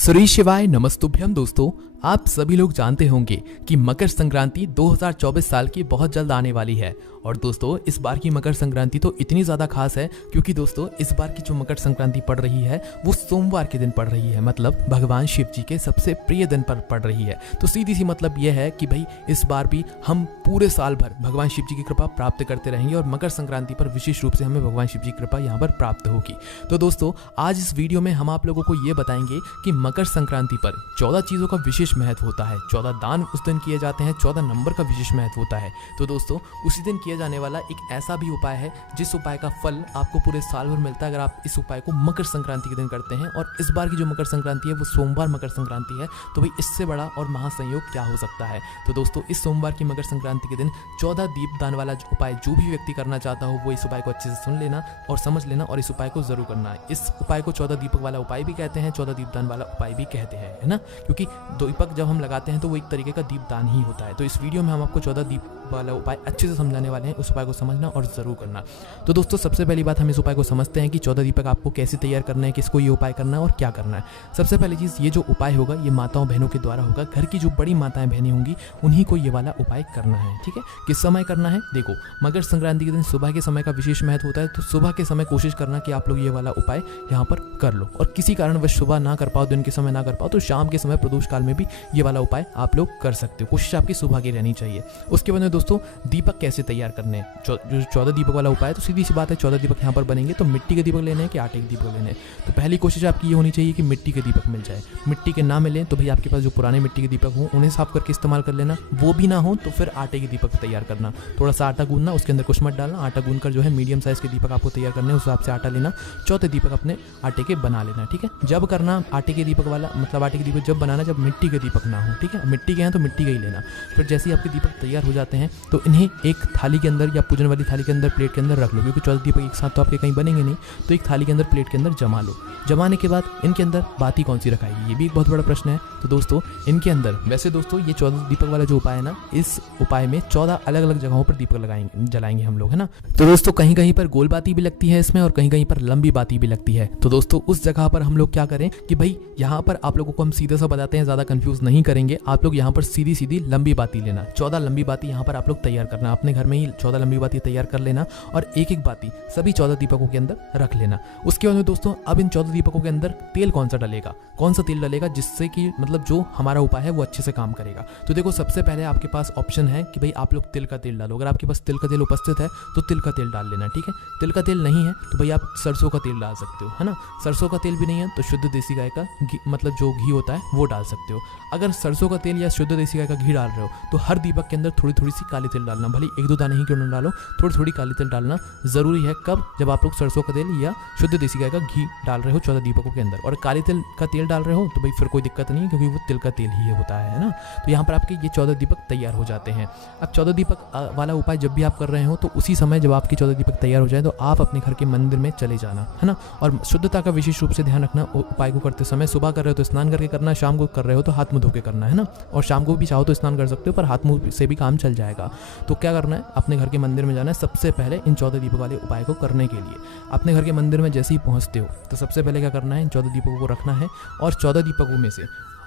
श्री शिवाय नमस्तुभ्यम। दोस्तों, आप सभी लोग जानते होंगे कि मकर संक्रांति 2024 साल की बहुत जल्द आने वाली है। और दोस्तों, इस बार की मकर संक्रांति तो इतनी ज़्यादा खास है क्योंकि दोस्तों इस बार की जो मकर संक्रांति पड़ रही है वो सोमवार के दिन पड़ रही है, मतलब भगवान शिव जी के सबसे प्रिय दिन पर पड़ रही है। तो सीधी सी मतलब यह है कि भाई इस बार भी हम पूरे साल भर भगवान शिव जी की कृपा प्राप्त करते रहेंगे और मकर संक्रांति पर विशेष रूप से हमें भगवान शिव जी की कृपा यहाँ पर प्राप्त होगी। तो दोस्तों, आज इस वीडियो में हम आप लोगों को ये बताएंगे कि मकर संक्रांति पर 14 चीज़ों का विशेष महत्व होता है, 14 दान उस दिन किए जाते हैं, 14 नंबर का विशेष महत्व होता है। तो दोस्तों, उसी दिन किया जाने वाला एक ऐसा भी उपाय है जिस उपाय का फल आपको पूरे साल भर मिलता है अगर आप इस उपाय को मकर संक्रांति के दिन करते हैं। और इस बार की जो मकर संक्रांति है वो सोमवार मकर संक्रांति है, तो भाई इससे बड़ा और महासंयोग क्या हो सकता है। तो दोस्तों, इस सोमवार की मकर संक्रांति के दिन 14 दीपदान वाला उपाय जो भी व्यक्ति करना चाहता हो वो इस उपाय को अच्छे से सुन लेना और समझ लेना और इस उपाय को जरूर करना है। इस उपाय को 14 दीपक वाला उपाय भी कहते हैं, 14 दीपदान वाला उपाय भी कहते हैं, है ना, क्योंकि दीपक जब हम लगाते हैं तो वो एक तरीके का दीपदान ही होता है। तो इस वीडियो में हम आपको 14 दीप वाला उपाय अच्छे से समझाने वाले हैं, उस उपाय को समझना और जरूर करना। तो दोस्तों, सबसे पहली बात हम इस उपाय को समझते हैं कि 14 दीपक आपको कैसे तैयार करना है, किसको ये उपाय करना है और क्या करना है। सबसे पहली चीज़, ये जो उपाय होगा ये माताओं बहनों के द्वारा होगा। घर की जो बड़ी माताएं बहनें होंगी उन्हीं को ये वाला उपाय करना है, ठीक है। किस समय करना है? देखो, मकर संक्रांति के दिन सुबह के समय का विशेष महत्व होता है, तो सुबह के समय कोशिश करना कि आप लोग ये वाला उपाय यहाँ पर कर लो। और किसी कारणवश सुबह ना कर पाओ, दिन के समय ना कर पाओ, तो शाम के समय प्रदोष काल में भी ये वाला उपाय आप लोग कर सकते हो। कोशिश आपकी सुबह की रहनी चाहिए। उसके बाद में दोस्तों, दीपक कैसे तैयार करने हैं। जो 14 दीपक वाला उपाय है तो सीधी सी बात है, 14 दीपक यहाँ पर बनेंगे तो मिट्टी के दीपक लेने हैं कि आटे के दीपक लेने हैं। तो पहली कोशिश आपकी ये होनी चाहिए कि मिट्टी के दीपक मिल जाए। मिट्टी के ना मिले तो भाई आपके पास जो पुराने मिट्टी के दीपक हों उन्हें साफ करके इस्तेमाल कर लेना। वो भी ना हो तो फिर आटे के दीपक तैयार करना। थोड़ा सा आटा गूंदना, उसके अंदर कुछ मत डालना, आटा गूंद कर जो है मीडियम साइज के दीपक आपको तैयार करने, उस हिसाब से आटा लेना, 14 दीपक अपने आटे के बना लेना, ठीक है। जब करना आटे के दीपक वाला, मतलब आटे के दीपक जब बनाना जब मिट्टी के दीपक ना हो, ठीक है। मिट्टी के हैं तो मिट्टी का ही लेना। फिर जैसे ही आपके दीपक तैयार हो जाते हैं तो इन्हें एक थाली के अंदर या पूजन वाली थाली के अंदर, प्लेट के अंदर रख लो, क्योंकि 14 दीपक एक साथ तो आपके कहीं बनेंगे नहीं। तो एक थाली के अंदर, प्लेट के अंदर जमा लो। जमाने के बाद इनके अंदर बाती कौन सी रखाएगी, ये भी एक बहुत बड़ा प्रश्न है। तो दोस्तों, इनके अंदर वैसे दोस्तों ये 14 दीपक वाला जो उपाय है ना, इस उपाय में 14 अलग अलग जगहों पर दीपक लगाएंगे, जलाएंगे हम लोग, है ना। तो दोस्तों, कहीं कहीं पर गोल बाती भी लगती है इसमें और कहीं कहीं पर लंबी बाती भी लगती है। तो दोस्तों, उस जगह पर हम लोग क्या करें कि भाई यहाँ पर आप लोगों को हम सीधा सा बताते हैं, ज़्यादा कंफ्यूज नहीं करेंगे। आप लोग यहाँ पर सीधी सीधी लंबी बाती लेना, 14 लंबी बाती यहाँ पर आप लोग तैयार करना। अपने घर में ही 14 लंबी बाती तैयार कर लेना और एक एक बाती सभी 14 दीपकों के अंदर रख लेना। उसके बाद में दोस्तों, अब इन 14 दीपकों के अंदर तेल कौन सा डलेगा, कौन सा तेल डलेगा जिससे कि मतलब जो हमारा उपाय है वो अच्छे से काम करेगा। तो देखो, सबसे पहले आपके पास ऑप्शन है कि भाई आप लोग तिल का तेल डालो। अगर आपके पास तिल का तेल उपस्थित है तो तिल का तेल डाल लेना, ठीक है। तिल का तेल नहीं है तो भाई आप सरसों का तेल डाल सकते हो, है ना। सरसों का तेल भी नहीं है तो शुद्ध देसी गाय का घी, मतलब जो घी होता है वो डाल सकते हो। अगर सरसों का तेल या शुद्ध देसी गाय का घी डाल रहे हो तो हर दीपक के अंदर थोड़ी थोड़ी सी काली तेल डालना, भले 1-2 दाने ही क्यों ना डालो, थोड़ी थोड़ी काली तेल डालना जरूरी है। कब? जब आप लोग सरसों का तेल या शुद्ध देसी गाय का घी डाल रहे हो 14 दीपकों के अंदर। और काली तेल का तेल डाल रहे हो तो भाई फिर कोई दिक्कत नहीं है, क्योंकि वो तिल का तेल ही होता है ना। तो यहाँ पर आपके ये 14 दीपक तैयार हो जाते हैं। अब 14 दीपक वाला उपाय जब भी आप कर रहे हो तो उसी समय जब आपके 14 दीपक तैयार हो जाए तो आप अपने घर के मंदिर में चले जाना, है ना। और शुद्धता का विशेष रूप से ध्यान रखना उपाय को करते समय। सुबह कर रहे हो तो स्नान करके करना, शाम को कर रहे हो तो हाथ मुंह धो के करना, है ना। और शाम को भी चाहो तो स्नान कर सकते हो, पर हाथ मुंह से भी काम चल जाएगा। तो क्या करना है, अपने घर के मंदिर में जाना है सबसे पहले इन 14 दीपक वाले उपाय को करने के लिए। अपने घर के मंदिर में जैसे ही पहुंचते हो तो सबसे पहले क्या करना है, इन 14 दीपकों को रखना है। और 14 दीपकों में से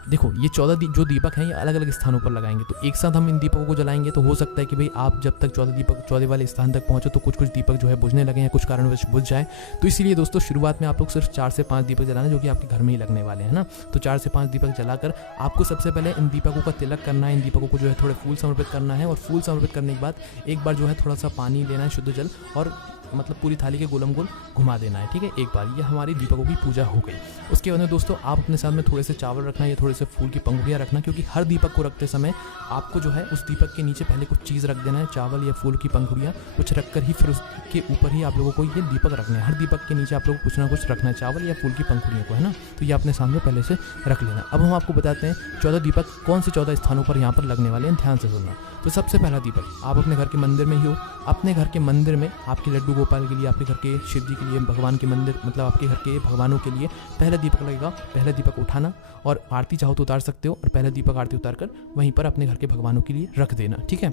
देखो, ये 14 जो दीपक हैं ये अलग अलग स्थानों पर लगाएंगे। तो एक साथ हम इन दीपकों को जलाएंगे तो हो सकता है कि भाई आप जब तक 14 वाले स्थान तक पहुंचो तो कुछ दीपक जो है बुझने लगे या कुछ कारणवश बुझ जाए। तो इसीलिए दोस्तों, शुरुआत में आप लोग सिर्फ 4 से 5 दीपक जलाना, जो कि आपके घर में ही लगने वाले हैं ना। तो 4 से 5 दीपक जलाकर आपको सबसे पहले इन दीपकों का तिलक करना है। इन दीपकों को जो है थोड़े फूल समर्पित करना है और फूल समर्पित करने के बाद एक बार जो है थोड़ा सा पानी लेना है, शुद्ध जल, और मतलब पूरी थाली के गोलम गोल घुमा देना है, ठीक है। एक बार ये हमारी दीपकों की पूजा हो गई। उसके बाद में दोस्तों, आप अपने साथ में थोड़े से चावल रखना या थोड़े से फूल की पंखुड़ियाँ रखना, क्योंकि हर दीपक को रखते समय आपको जो है उस दीपक के नीचे पहले कुछ चीज़ रख देना है, चावल या फूल की पंखुड़ियाँ कुछ रख कर ही फिर उसके ऊपर ही आप लोगों को ये दीपक रखने हैं। हर दीपक के नीचे आप लोगों को कुछ ना कुछ रखना है, चावल या फूल की पंखुड़ियों को, है ना। तो ये अपने सामने पहले से रख लेना। अब हम आपको बताते हैं 14 दीपक कौन से 14 स्थानों पर यहाँ पर लगने वाले हैं, ध्यान से सुनना। तो सबसे पहला दीपक, आप अपने घर के मंदिर में ही हो, अपने घर के मंदिर में आपके लड्डू गोपाल के लिए, आपके घर के शिव जी के लिए, भगवान के मंदिर मतलब आपके घर के भगवानों के लिए पहला दीपक लगेगा। पहला दीपक उठाना और आरती चाहो तो उतार सकते हो, और पहला दीपक आरती उतार कर वहीं पर अपने घर के भगवानों के लिए रख देना, ठीक है।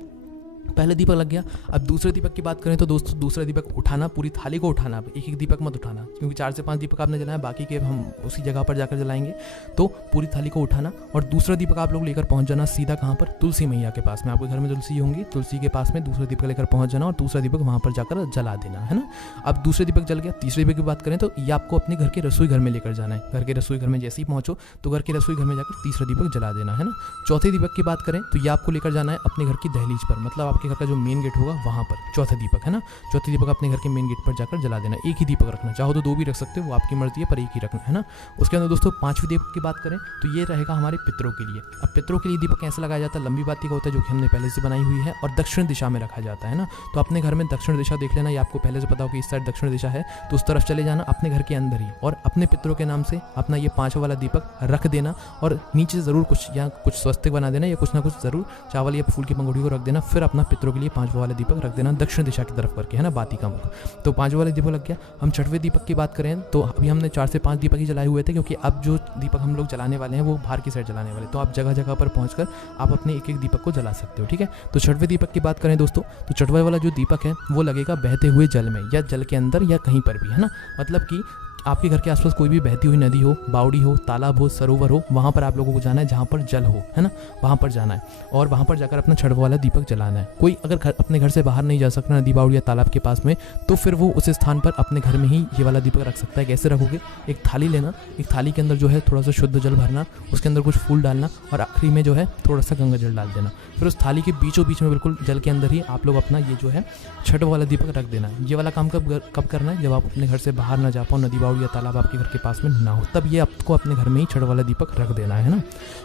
पहले दीपक लग गया। अब दूसरे दीपक की बात करें तो दोस्तों दूसरा दीपक उठाना, पूरी थाली को उठाना, एक एक दीपक मत उठाना, क्योंकि 4 से 5 दीपक आपने जलाया, बाकी के हम उसी जगह पर जाकर जलाएंगे। तो पूरी थाली को उठाना और दूसरा दीपक आप लोग लेकर पहुंच जाना सीधा कहाँ पर, तुलसी मैया के पास में। आपके घर में तुलसी होंगी, तुलसी के पास में दूसरा दीपक लेकर पहुंच जाना और दूसरा दीपक वहाँ पर जाकर जला देना, है ना। अब दूसरे दीपक जल गया। तीसरे दीपक की बात करें तो ये आपको अपने घर के रसोई घर में लेकर जाना है। घर के रसोई घर में जैसे ही पहुंचो तो घर के रसोई घर में जाकर तीसरा दीपक जला देना, है ना। चौथे दीपक की बात करें तो ये आपको लेकर जाना है अपने घर की दहलीज पर, मतलब आपके घर का जो मेन गेट होगा वहाँ पर, चौथा दीपक, है ना। चौथे दीपक अपने घर के मेन गेट पर जाकर जला देना। एक ही दीपक रखना, चाहो तो 2 भी रख सकते हो, वो आपकी मर्जी है, पर एक ही रखना, है ना। उसके अंदर दोस्तों 5वें दीपक की बात करें तो ये रहेगा हमारे पितरों के लिए। अब पितरों के लिए दीपक कैसे लगाया जाता है, लंबी बाती का होता है जो कि हमने पहले से बनाई हुई है और दक्षिण दिशा में रखा जाता है ना। तो अपने घर में दक्षिण दिशा देख लेना, ये आपको पहले से पता हो कि इस साइड दक्षिण दिशा है, तो उस तरफ चले जाना अपने घर के अंदर ही और अपने पितरों के नाम से अपना ये 5वां वाला दीपक रख देना और नीचे ज़रूर कुछ या कुछ स्वस्तिक बना देना या कुछ ना कुछ ज़रूर चावल या फूल की पंखुड़ी को रख देना। फिर अपना पितरों के लिए 5वां वाला दीपक रख देना दक्षिण दिशा की तरफ करके, है ना, बाती का मुख। तो 5वां वाला दीपक लग गया। हम 6वें दीपक की बात करें तो अभी हमने 4 से 5 दीपक ही जलाए हुए थे, क्योंकि अब जो दीपक हम लोग जलाने वाले हैं वो बाहर की साइड जलाने वाले, तो आप जगह जगह पर पहुंचकर आप अपने एक एक दीपक को जला सकते हो, ठीक है। तो 6वें दीपक की बात करें दोस्तों तो 6वां वाला जो दीपक है वो लगेगा बहते हुए जल में या जल के अंदर या कहीं पर भी, है ना। मतलब कि आपके घर के आसपास कोई भी बहती हुई नदी हो, बावड़ी हो, तालाब हो, सरोवर हो, वहाँ पर आप लोगों को जाना है जहाँ पर जल हो, है ना, वहाँ पर जाना है और वहाँ पर जाकर अपना 6वां वाला दीपक जलाना है। कोई अगर अपने घर से बाहर नहीं जा सकता नदी बावड़ी या तालाब के पास में, तो फिर वो उस स्थान पर अपने घर में ही ये वाला दीपक रख सकता है। कैसे रखोगे, एक थाली लेना, एक थाली के अंदर जो है थोड़ा सा शुद्ध जल भरना, उसके अंदर कुछ फूल डालना और आखिरी में जो है थोड़ा सा गंगा जल डाल देना। फिर उस थाली के बीचों बीच में बिल्कुल जल के अंदर ही आप लोग अपना ये जो है 6वां वाला दीपक रख देना। ये वाला काम कब करना है, जब आप अपने घर से बाहर ना जा पाओ, नदी बावड़ी या तालाब आपके घर के पास में ना हो, तब ये आपको अपने घर में ही 6वां वाला दीपक रख देना है ना।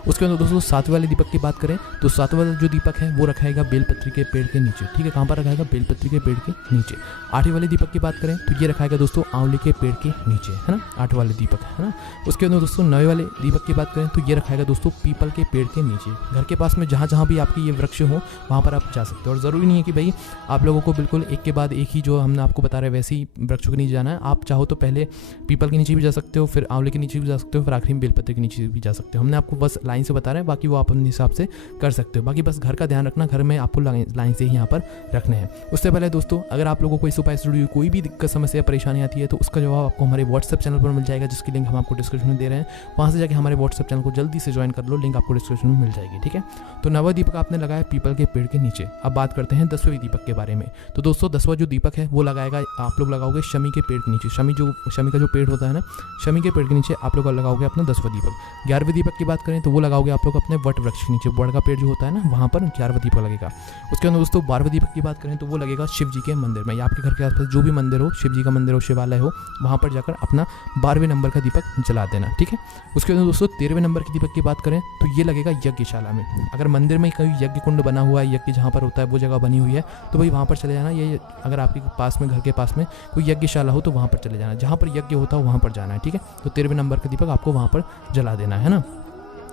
उसके अंदर दोस्तों 7वें वाले दीपक की बात करें तो 7वां वाला जो दीपक है वो रखाएगा बेलपत्री के पेड़ के नीचे, ठीक है। कहाँ पर रखाएगा, बेलपत्री के पेड़ के नीचे। 8वें वाले दीपक की बात करें तो ये रखाएगा दोस्तों आंवले के पेड़ के नीचे, है ना, 8वां वाले दीपक, है ना। उसके अंदर दोस्तों 9वें वाले दीपक की बात करें तो ये रखाएगा दोस्तों पीपल के पेड़ के नीचे। घर के पास में जहाँ जहाँ भी आपके ये वृक्ष हो वहाँ पर आप जा सकते हो, और ज़रूरी नहीं है कि भाई आप लोगों को बिल्कुल एक के बाद एक ही जो हमने आपको बता रहे वैसे ही वृक्षों के नीचे जाना है। आप चाहो तो पहले पीपल के नीचे भी जा सकते हो, फिर आंवले के नीचे भी जा सकते हो, फिर आखिरी में बेलपत्र के नीचे भी जा सकते हो। हमने आपको बस लाइन से बता रहे हैं, बाकी वो आप अपने हिसाब से कर सकते हो। बाकी बस घर का ध्यान रखना, घर में आपको लाइन से ही यहाँ पर रखने हैं। उससे पहले दोस्तों अगर आप लोगों को इस उपाय से जुड़ी हुई कोई भी दिक्कत, समस्या, परेशानी आती है तो उसका जवाब आपको हमारे व्हाट्सएप चैनल पर मिल जाएगा, जिसकी लिंक हम आपको डिस्क्रिप्शन में दे रहे हैं। वहाँ से जाकर हमारे व्हाट्सएप चैनल को जल्दी से ज्वाइन कर लो, लिंक आपको डिस्क्रिप्शन में मिल जाएगी, ठीक है। तो 9वां दीपक आपने लगाया पीपल के पेड़ के नीचे। अब बात करते हैं 10वें दीपक के बारे में। तो दोस्तों 10वां जो दीपक है वो लगाएगा आप लोग लगाओगे शमी के पेड़ के नीचे। शमी का जो पेड़ होता है ना, शमी के पेड़ के नीचे आप लोग लगाओगे अपना 10वां दीपक। 11वें दीपक की बात करें तो वो लगाओगे आप लोग अपने वट वृक्ष के नीचे, बड़ का पेड़ जो होता है ना वहाँ पर 11वां दीपक लगेगा। उसके अंदर दोस्तों 12वें दीपक की बात करें तो वो लगेगा शिव जी के मंदिर में, या आपके घर के आसपास जो भी मंदिर हो, शिव जी का मंदिर हो, शिवालय हो, वहाँ पर जाकर अपना 12वें नंबर का दीपक जला देना, ठीक है। उसके अंदर दोस्तों 13वें नंबर के दीपक की बात करें तो ये लगेगा यज्ञशाला में। अगर मंदिर में कहीं यज्ञ कुंड बना हुआ है, यज्ञ जहाँ पर होता है वो जगह बनी हुई है तो भाई वहाँ पर चले जाना। ये अगर आपके पास में घर के पास में कोई यज्ञशाला हो तो वहाँ पर चले जाना, जहाँ पर यज्ञ होता है वहाँ पर जाना है, ठीक है। तो 13वें नंबर का दीपक आपको वहाँ पर जला देना है ना।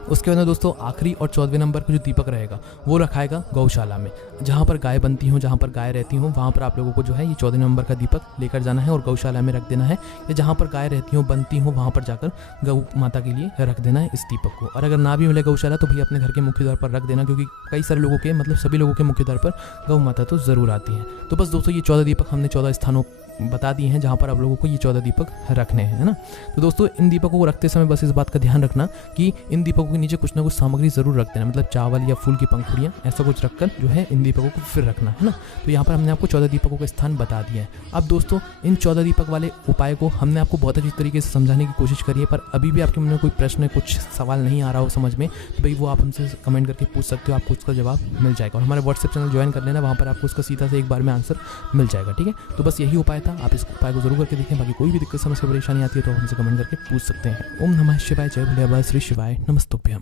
उसके बाद दोस्तों आखिरी और 14वें नंबर का जो दीपक रहेगा वो रखाएगा गौशाला में, जहाँ पर गाय बनती हो, जहाँ पर गाय रहती हो, वहाँ पर आप लोगों को जो है ये 14वें नंबर का दीपक लेकर जाना है और गौशाला में रख देना है, या जहाँ पर गाय रहती हो, बनती हो, वहाँ पर जाकर गौ माता के लिए रख देना है इस दीपक को। और अगर ना भी मिले गौशाला तो भी अपने घर के मुख्य द्वार पर रख देना, क्योंकि कई सारे लोगों के, मतलब सभी लोगों के मुख्य द्वार पर गौ माता तो ज़रूर आती है। तो बस दोस्तों ये 14 दीपक हमने 14 स्थानों बता दिए हैं जहाँ पर आप लोगों को ये 14 दीपक रखने हैं, है ना। तो दोस्तों इन दीपकों को रखते समय बस इस बात का ध्यान रखना कि इन दीपकों के नीचे कुछ ना कुछ सामग्री जरूर रख देना, मतलब चावल या फूल की पंखुड़ियाँ ऐसा कुछ रखकर जो है इन दीपकों को फिर रखना, है ना। तो यहाँ पर हमने आपको 14 दीपकों का स्थान बता दिया है। अब दोस्तों इन 14 दीपक वाले उपाय को हमने आपको बहुत अच्छी तरीके से समझाने की कोशिश करी है, पर अभी भी आपके मन में कोई प्रश्न, कुछ सवाल नहीं आ रहा हो समझ में, तो भाई वो आप हमसे कमेंट करके पूछ सकते हो, आपको उसका जवाब मिल जाएगा। और हमारे व्हाट्सएप चैनल ज्वाइन कर लेना, वहाँ पर आपको उसका सीधा से एक बार में आंसर मिल जाएगा, ठीक है। तो बस यही उपाय था, आप इस उपाय को जरूर करके देखें। बाकी कोई भी दिक्कत, समस्या, परेशानी आती है तो आप हमसे कमेंट करके पूछ सकते हैं। ओम नमः शिवाय, जय भोले बाबा, श्री शिवाय, नमस्तुभ्यम।